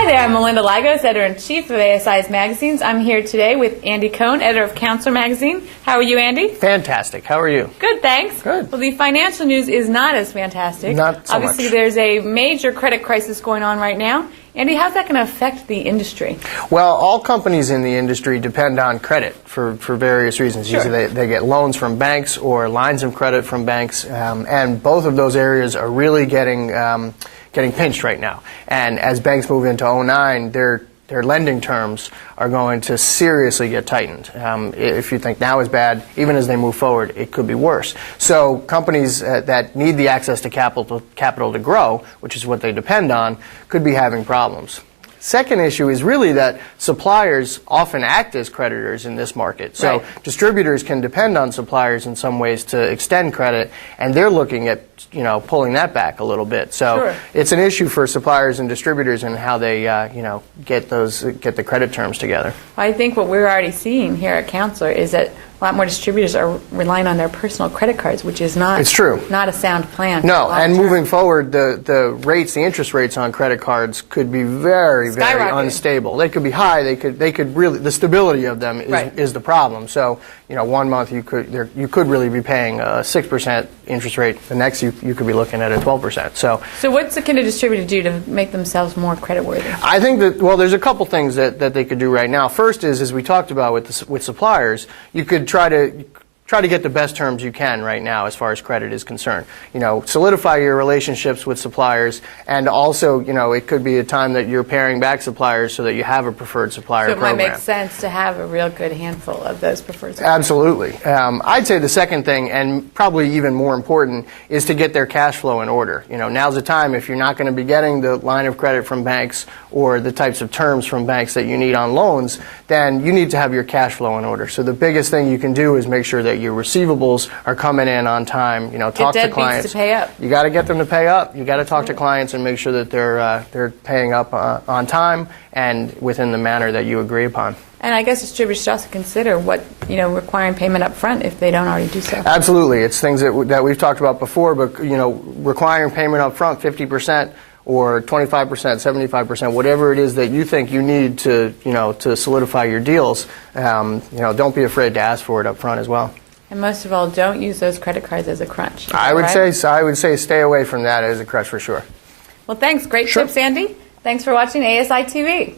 Hi there, I'm Melinda Lagos, Editor-in-Chief of ASI's Magazines. I'm here today with Andy Cohen, Editor of Counselor Magazine. How are you, Andy? Fantastic. How are you? Good, thanks. Good. Well, the financial news is not as fantastic. Not so Obviously, much. there's a major credit crisis going on right now. Andy, how's that going to affect the industry? Well, all companies in the industry depend on credit for various reasons. Sure. Usually they get loans from banks or lines of credit from banks, and both of those areas are really getting pinched right now. And as banks move into '09, their lending terms are going to seriously get tightened. If you think now is bad, even as they move forward, it could be worse. So companies that need the access to capital to grow, which is what they depend on, could be having problems. Second issue is really that suppliers often act as creditors in this market. So Right. distributors can depend on suppliers in some ways to extend credit, and they're looking at pulling that back a little bit. So Sure. it's an issue for suppliers and distributors and how they get the credit terms together. I think what we're already seeing here at Counselor is that a lot more distributors are relying on their personal credit cards, which is not It's true. not a sound plan. No, for and long-term. moving forward, the interest rates on credit cards could be very Skyrocketing. unstable. They could be high. They could really, the stability of them Right. is the problem. So 1 month you could really be paying a 6% interest rate. The next you could be looking at a 12%. So what's the kind of distributor do to make themselves more creditworthy? I think that, well, there's a couple things that they could do right now. First is, as we talked about with suppliers, you could try to get the best terms you can right now as far as credit is concerned. Solidify your relationships with suppliers, and also, it could be a time that you're paring back suppliers so that you have a preferred supplier So it program. might make sense to have a real good handful of those preferred suppliers. Absolutely. I'd say the second thing, and probably even more important, is to get their cash flow in order. Now's the time. If you're not going to be getting the line of credit from banks or the types of terms from banks that you need on loans, then you need to have your cash flow in order. So the biggest thing you can do is make sure that your receivables are coming in on time. Talk to clients. To pay up. You got to get them to pay up. You got to talk to clients and make sure that they're paying up on time and within the manner that you agree upon. And I guess distributors should also consider requiring payment up front if they don't already do so. Absolutely. It's things that we've talked about before, but requiring payment up front, 50% or 25%, 75%, whatever it is that you think you need to solidify your deals, don't be afraid to ask for it up front as well. And most of all, don't use those credit cards as a crutch. I would say stay away from that as a crutch for sure. Well, thanks. Great Sure. tips, Andy. Thanks for watching ASI TV.